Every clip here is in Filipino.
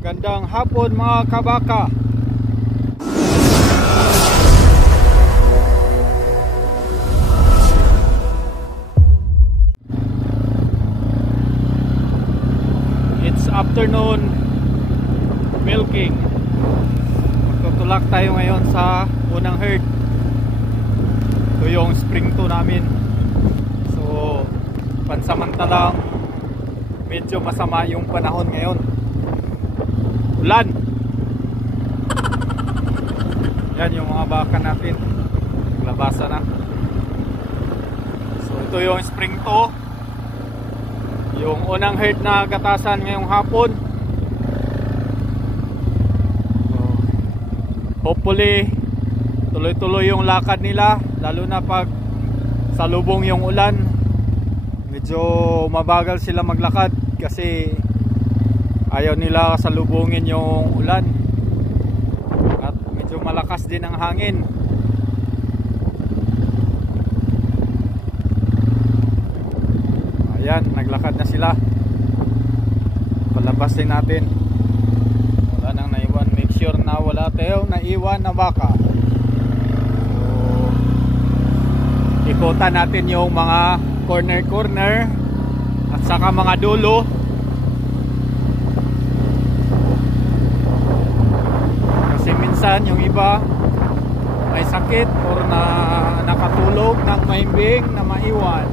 Magandang hapon mga kabaka. It's afternoon milking. Magtutulak tayo ngayon sa unang herd. Ito yung spring 2 namin. So pansamantalang medyo masama yung panahon ngayon. Ulan. Yan yung mga baka natin. Labasa na. So ito yung spring 2. Yung unang herd na gatasan ngayong hapon. So, hopefully tuloy-tuloy yung lakad nila, lalo na pag salubong yung ulan. Medyo mabagal sila maglakad kasi ayaw nila salubungin yung ulan. At medyo malakas din ang hangin. Ayan, naglakad na sila. Palabasin natin. Wala nang naiwan. Make sure na wala tayo naiwan na baka. So, ikutan natin yung mga corner at saka mga dulo. Kasi minsan yung iba may sakit or na nakatulog ng mahimbing na maiwan.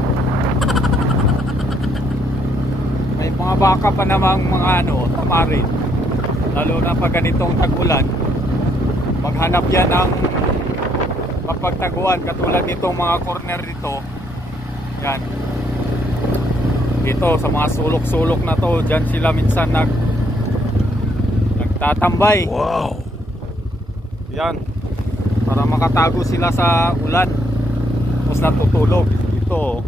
May mga baka pa namang mga tamarin, lalo na pag ganitong tag-ulan. Maghanap yan ng mapagtaguan katulad nitong mga corner dito. Yan. Dito sa mga sulok-sulok na to, dyan sila minsan nagtatambay. Wow. Yan. Para makatago sila sa ulan. Tapos natutulog. Ito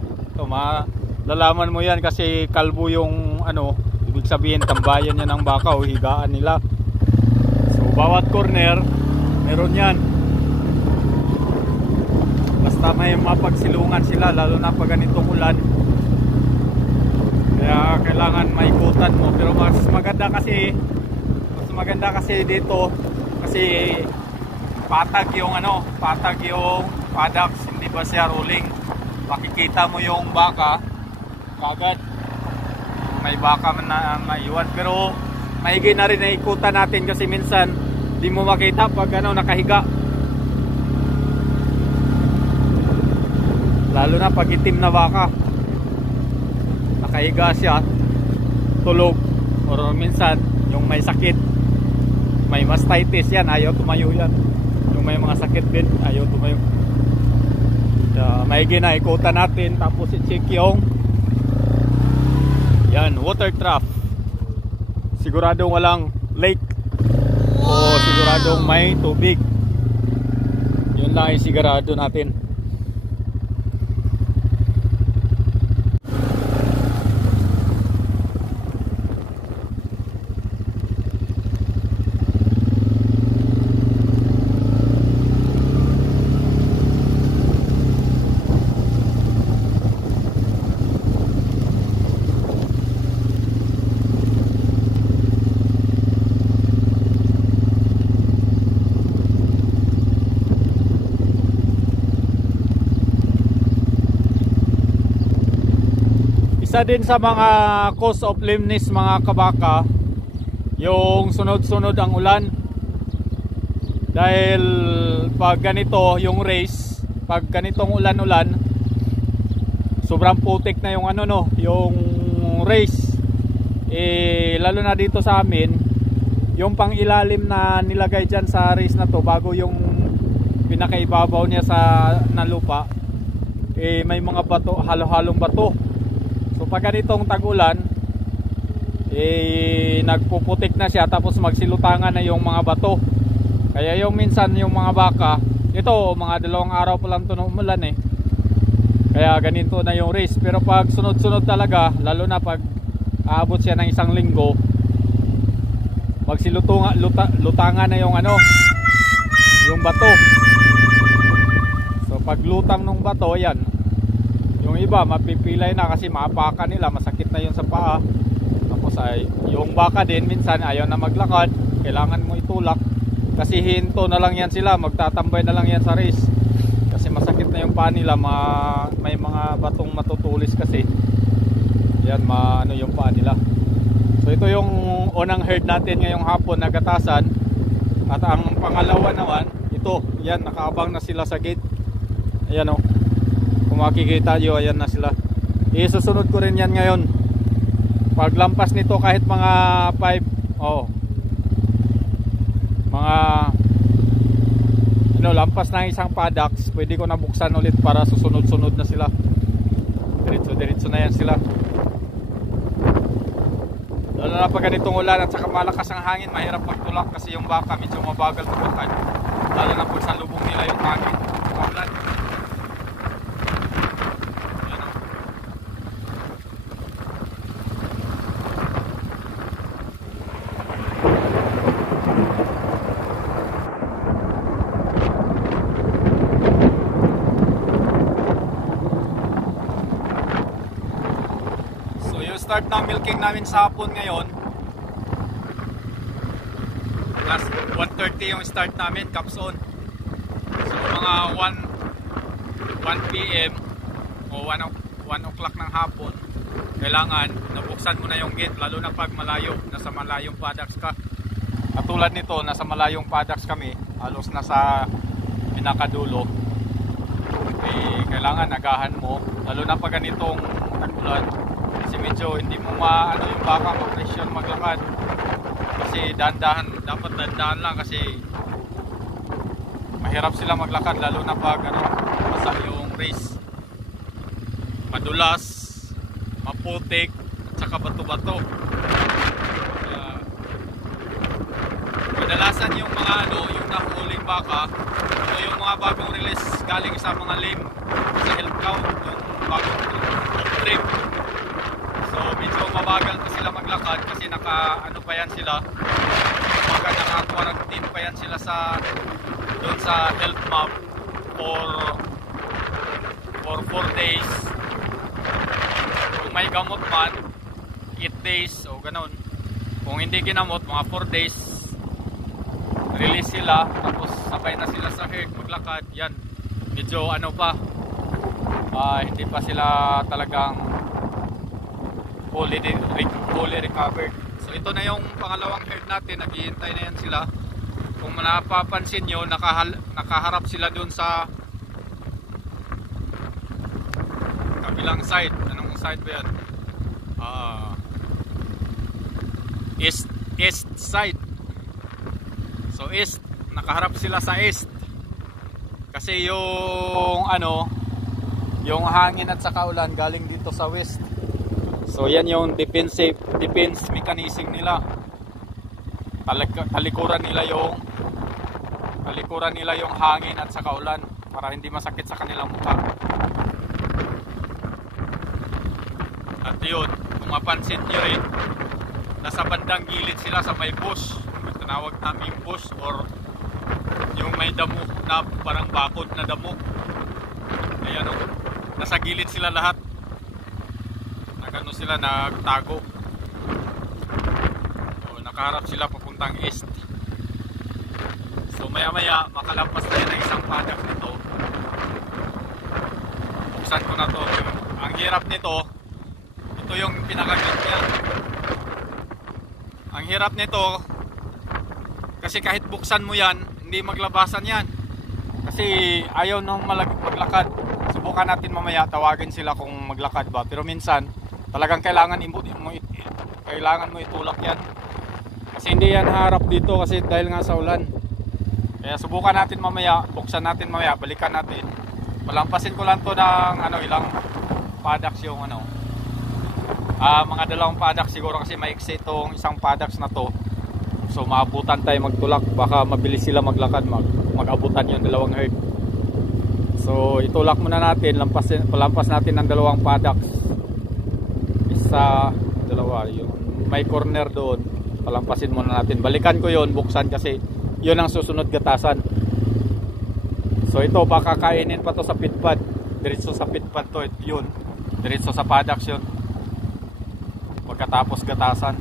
lalaman mo yan kasi kalbo yung ibig sabihin tambayan yan ng baka o higaan nila. So bawat corner meron yan. Basta may mapagsilungan sila, lalo na pag ganitong ulan. Kaya kailangan maikutan mo. Pero mas maganda kasi dito kasi patag yung paddocks, hindi ba siya rolling. Makikita mo yung baka kagad. May baka na maiwan. Pero maigi na rin na ikutan natin kasi minsan di mo makita pag nakahiga. Lalo na pag itim na baka, nakahiga siya, tulog, or minsan yung may sakit, may mastitis yan, ayaw tumayo yan. Yung may mga sakit din, ayaw tumayo. Maigi na ikutan natin. Tapos i-check yung water trough. Siguradong walang lake o siguradong may tubig. Yun lang ay sigurado natin. Isa din sa mga cause of lameness mga kabaka, yung sunod-sunod ang ulan. Dahil pag ganito yung race, pag ganitong ulan-ulan, sobrang putik na yung yung race. Lalo na dito sa amin, yung pang ilalim na nilagay dyan sa race na to, bago yung pinakaibabaw niya na lupa, may mga bato, halo-halong bato. So pag ganitong tag-ulan, nagpuputik na siya, tapos magsilutangan na yung mga bato. Kaya yung minsan yung mga baka, ito mga 2 araw pa lang ito umulan kaya ganito na yung race. Pero pag sunod-sunod talaga, lalo na pag aabot siya ng 1 linggo, magsilutangan na yung yung bato. So pag lutang ng bato, yan, yung iba mapipilay na kasi maapakan nila, masakit na yun sa paa. Tapos ay yung baka din minsan ayaw na maglakad, kailangan mo itulak kasi hinto na lang yan sila, magtatambay na lang yan sa race kasi masakit na yung paa nila, may mga batong matutulis kasi yan, ano yung paa nila. So ito yung unang herd natin ngayong hapon na gatasan, at ang pangalawa naman ito, yan, nakaabang na sila sa gate. Ayan o, kung makikita nyo, ayan na sila. Isusunod ko rin yan ngayon. Paglampas nito kahit mga 5, mga lampas ng isang paddocks, pwede ko nabuksan ulit para susunod-sunod na sila. Diretso na yan sila. Lalo na pag ganitong ulan at saka malakas ang hangin, mahirap magtulak kasi yung baka medyo mabagal maglakad. Lalo na pag sa lubong nila yung hangin, ulan. Start na milking namin sa hapon ngayon. Plus 1:30 yung start namin, caps on. So mga 1 PM o 1 o'clock ng hapon, kailangan nabuksan mo na yung gate, lalo na pag malayo, nasa malayong paddocks ka. At tulad nito, nasa malayong paddocks kami, halos nasa pinakadulo. Kailangan agahan mo, lalo na pag ganitong tag-ulan. Kasi medyo hindi mo yung baka mag-pressure maglakad. Kasi dapat dahan lang kasi mahirap sila maglakad, lalo na pag basa yung race. Madulas, maputik, at saka bato-bato. Kadalasan yung mga yung nahuling baka, yung mga bagong release galing sa mga lane, sa health count, yung bagong trip. So medyo mabagal pa sila maglakad kasi naka sila, naka-quarantine pa yan sila doon sa health map for 4 days. Kung may gamot man, 8 days o ganun. Kung hindi ginamot, mga 4 days release sila, tapos sabay na sila sa herd maglakad. Yan, medyo hindi pa sila talagang fully recovered. So ito na yung pangalawang herd natin, naghihintay na yan sila. Kung napapansin nyo, nakaharap sila dun sa kabilang side. Anong side ba yan? East side. So east, nakaharap sila sa east. Kasi yung yung hangin at saka ulan galing dito sa west. So yan yung defense mechanism nila. Talikuran nila yung hangin at saka ulan para hindi masakit sa kanilang mukha. At yun, kung mapansin nyo rin, nasa bandang gilid sila sa may bush, tinawag namin bush, or yung may damo na parang bakod na damo. Ayan o, nasa gilid sila lahat. Sila nagtago. So, nakaharap sila papuntang east. So maya maya makalampas na yun ng isang paddock nito. Buksan ko na to. Ang hirap nito, ito yung pinakagat niya. Ang hirap nito kasi kahit buksan mo yan, hindi maglabasan yan kasi ayaw nung maglakad. Subukan natin mamaya, tawagin sila kung maglakad ba, pero minsan talagang kailangan mo itulak yan kasi hindi yan harap dito kasi dahil nga sa ulan. Kaya subukan natin mamaya, buksan natin mamaya, balikan natin. Palampasin ko lang to ng ilang paddocks yung mga dalawang paddocks siguro kasi maiksi itong isang paddocks na to. So maabutan tayo magtulak, baka mabilis sila maglakad, magabutan yung dalawang herd. So itulak muna natin, palampas natin ng dalawang paddocks. Isa, dalawa, yung may corner doon, palampasin muna natin. Balikan ko yon, buksan kasi yun ang susunod gatasan. So ito baka kainin pa to sa pitpad, diretso sa pitpad to, yun, diretso sa paddocks yun pagkatapos gatasan.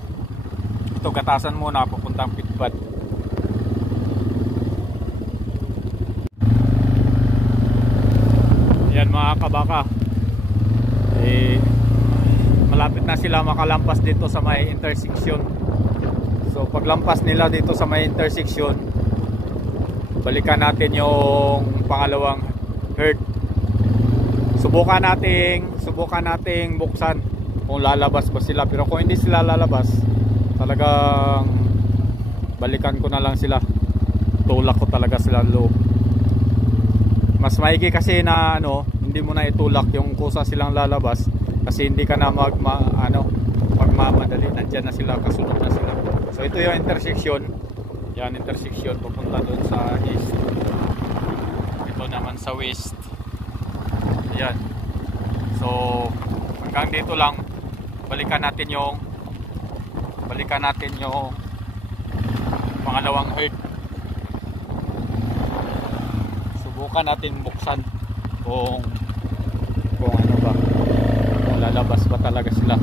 Ito gatasan muna papuntang pitbad. Yan mga kabaka, malapit na sila makalampas dito sa may intersection. So paglampas nila dito sa may intersection, balikan natin yung pangalawang herd. Subukan nating buksan kung lalabas ba sila. Pero kung hindi sila lalabas, talagang balikan ko na lang sila, tulak ko talaga sila loob. Mas maigi kasi na hindi mo na itulak yung kusa silang lalabas, kasi hindi ka na magmamadali, nandyan na sila, kasunod na sila. So ito yung intersection. Yan, intersection pupunta doon sa east. Ito naman sa west. Yan. So hanggang dito lang. Balikan natin yung pangalawang herd. Subukan natin buksan kung ano ba, kung lalabas ba talaga sila.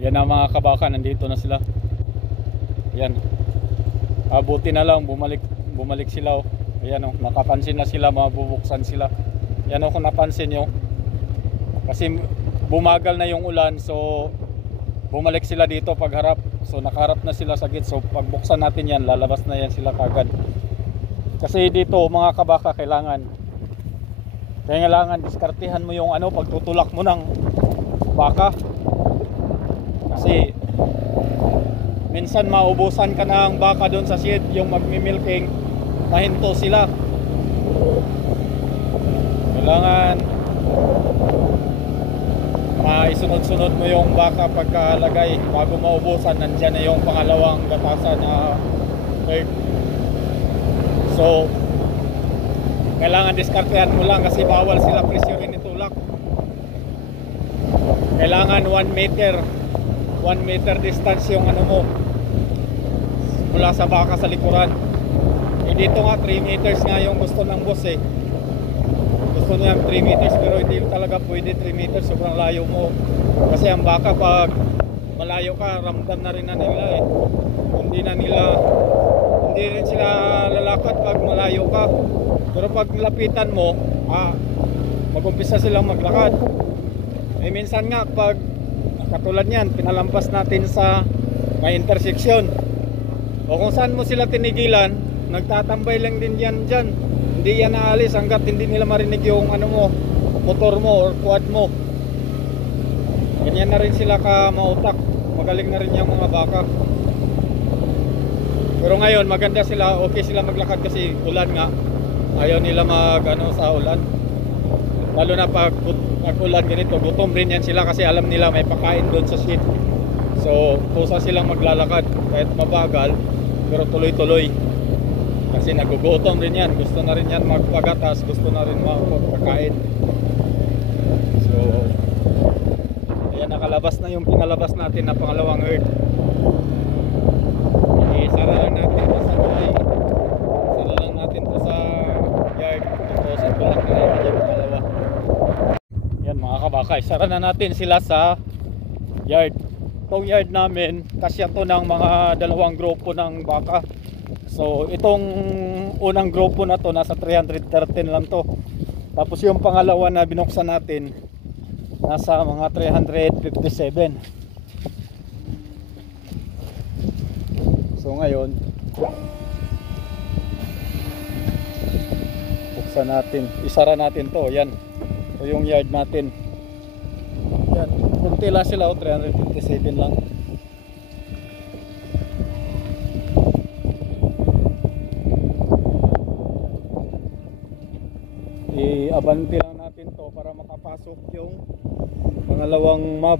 Yan ang mga kabaka, nandito na sila. Yan, abuti na lang bumalik sila. Ayan nakapansin na sila, mabubuksan sila. Yan kung napansin nyo, kasi bumagal na yung ulan, so bumalik sila dito pagharap. So nakaharap na sila sa gate. So pagbuksan natin yan, lalabas na yan sila kagad. Kasi dito mga kabaka, kailangan diskartihan mo yung pagtutulak mo ng baka. Kasi minsan maubusan ka ng baka doon sa shed, yung magmimilking, mahinto sila. Kailangan maisunod-sunod mo yung baka pagkalagay bago maubusan. Nandyan na yung pangalawang gatasan na herd. So kailangan diskartehan mo lang, kasi bawal sila presyorin itulak. Kailangan 1 meter distance yung mo mula sa baka sa likuran. Dito nga 3 meters nga yung gusto ng boss gusto niya 3 meters, pero hindi talaga pwede 3 meters, sobrang layo mo. Kasi ang baka pag malayo ka, ramdam na rin na nila hindi rin sila lalakad pag malayo ka. Pero pag lapitan mo, mag-umpisa silang maglakad. Minsan nga pag katulad niyan, pinalampas natin sa may intersection, o kung saan mo sila tinigilan, nagtatambay lang din yan dyan. Hindi yan naalis hanggat hindi nila marinig yung motor mo or quad mo. Ganyan na rin sila ka mautak. Magaling na rin yung mga baka. Pero ngayon maganda sila, okay sila maglakad kasi ulan nga. Ayaw nila sa ulan. Lalo na pag ulan ganito, gutom rin yan sila kasi alam nila may pakain doon sa shit. So kusa silang maglalakad kahit mabagal, pero tuloy-tuloy. Kasi nagugutom rin yan, gusto na rin yan magpagatas, gusto na rin magpakain. So ayan, nakalabas na yung pinalabas natin na pangalawang herd. Isara lang natin ito sa tulay. Isara lang natin ito sa yard. Tapos itulak na natin yung pangalawa. Yan mga kabaka, isara na natin sila sa yard. Itong yard namin, kasya to ng mga 2 grupo ng baka. So itong unang grupo na to, nasa 313 lang to. Tapos yung pangalawa na binuksan natin, nasa mga 357. So ngayon, buksan natin, isara natin to. Yan, ito yung yard natin. Yan, kunti lang sila, 357 lang. Abanti lang natin to para makapasok yung pangalawang mob.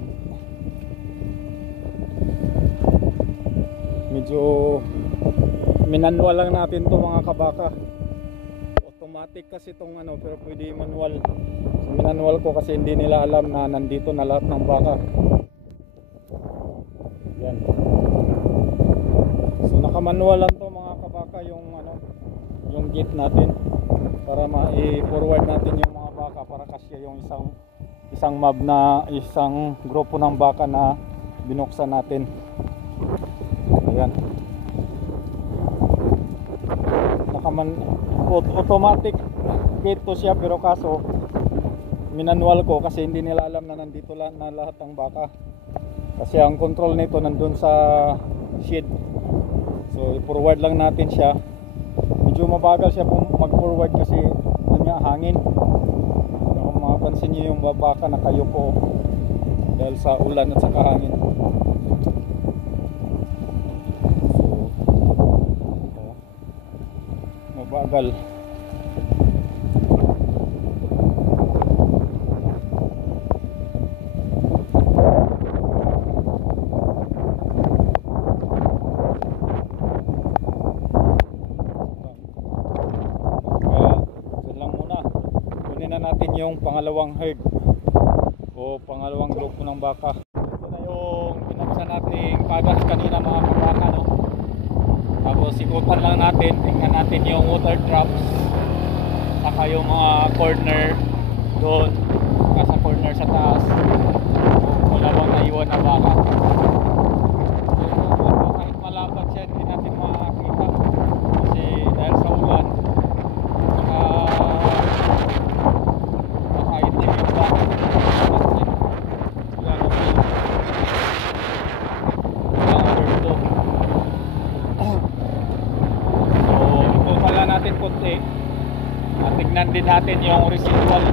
Medyo minanwal lang natin to mga kabaka. Automatic kasi tong pero pwede manual. So minanwal ko kasi hindi nila alam na nandito na lahat ng baka. Yan. So nakamanual lang to mga kabaka yung gate natin, para ma-forward natin yung mga baka para kasya yung isang mob na isang grupo ng baka na binuksan natin. Ayan. Automatic gate to siya, pero kaso minanual ko kasi hindi nila alam na nandito na lahat ng baka. Kasi ang control nito nandun sa shed. So i-forward lang natin siya. Medyo mabagal siya mag-forward kasi niya hangin. Kung mapapansin niyo yung baka nakayuko dahil sa ulan at saka hangin. So mabagal. Natin yung pangalawang herd o pangalawang grupo ng baka. Ito na yung binuksan nating pagas kanina mga kabaka, no? Tapos ikutan lang natin, tingnan natin yung water drops saka yung mga corner doon, sa corner sa taas, wala bang naiwan na baka. So, kahit malapad siya hindi natin makakita kasi dahil sa ulan. Tignan din natin yung residual.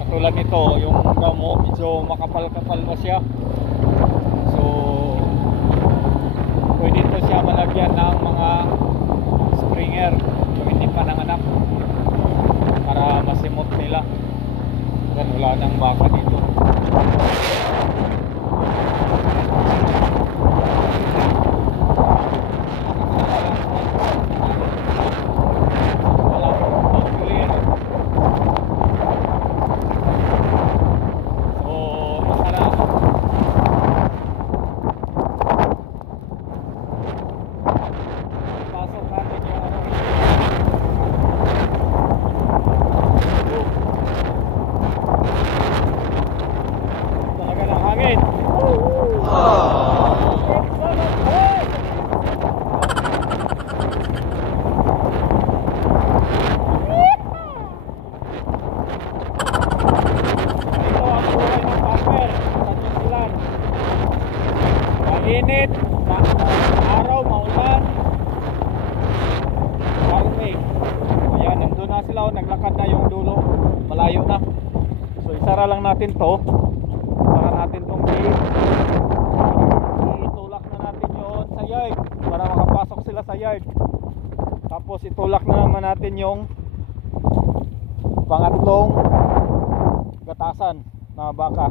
Katulad nito, yung gamo medyo makapal-kapal pa siya. So pwede ito siya malagyan ng mga springer yung hindi pa nanganak para masimot nila. Yan, wala nang baka dito. Init, araw, maulan, warming. Ayan, nandun na sila, naglakad na yung dulo, malayo na. So isara lang natin to, isara natin tong gate, itulak na natin yun sa yard para makapasok sila sa yard. Tapos itulak na naman natin yung pangatlong gatasan na baka.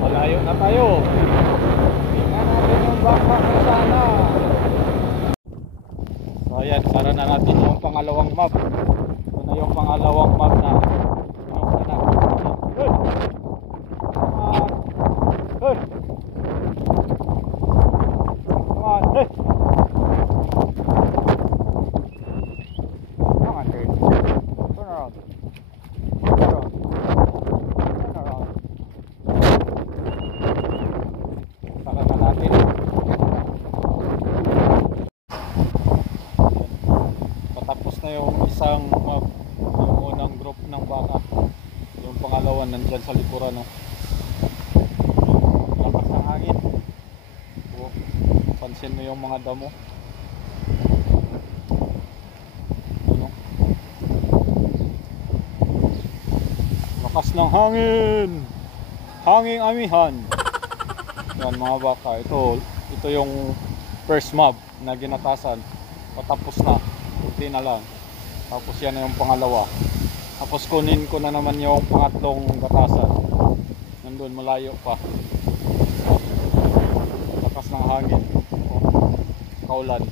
Malayo na tayo. Tingnan natin yung baka kung sana. So ayan, para na natin yung pangalawang map. Ito na yung pangalawang map na pinuksan natin. Hey! Hey! Come on! Hey! Come on, dude. Turn around. Turn around. Turn around. Saka na natin. Patapos na yung isang map, yung unang group ng baka. Yung pangalawa nandyan sa likuran, no? Lakas ng hangin. O, pansin mo yung mga damo. Ano? Lakas ng hangin. Hanging amihan. Yan mga baka, ito yung first mob na ginatasan. Patapos na, kunti na lang. Tapos yan na yung pangalawa. Tapos kunin ko na naman yung pangatlong gatasan. Nandun malayo pa. Lakas ng hangin. Kaulan.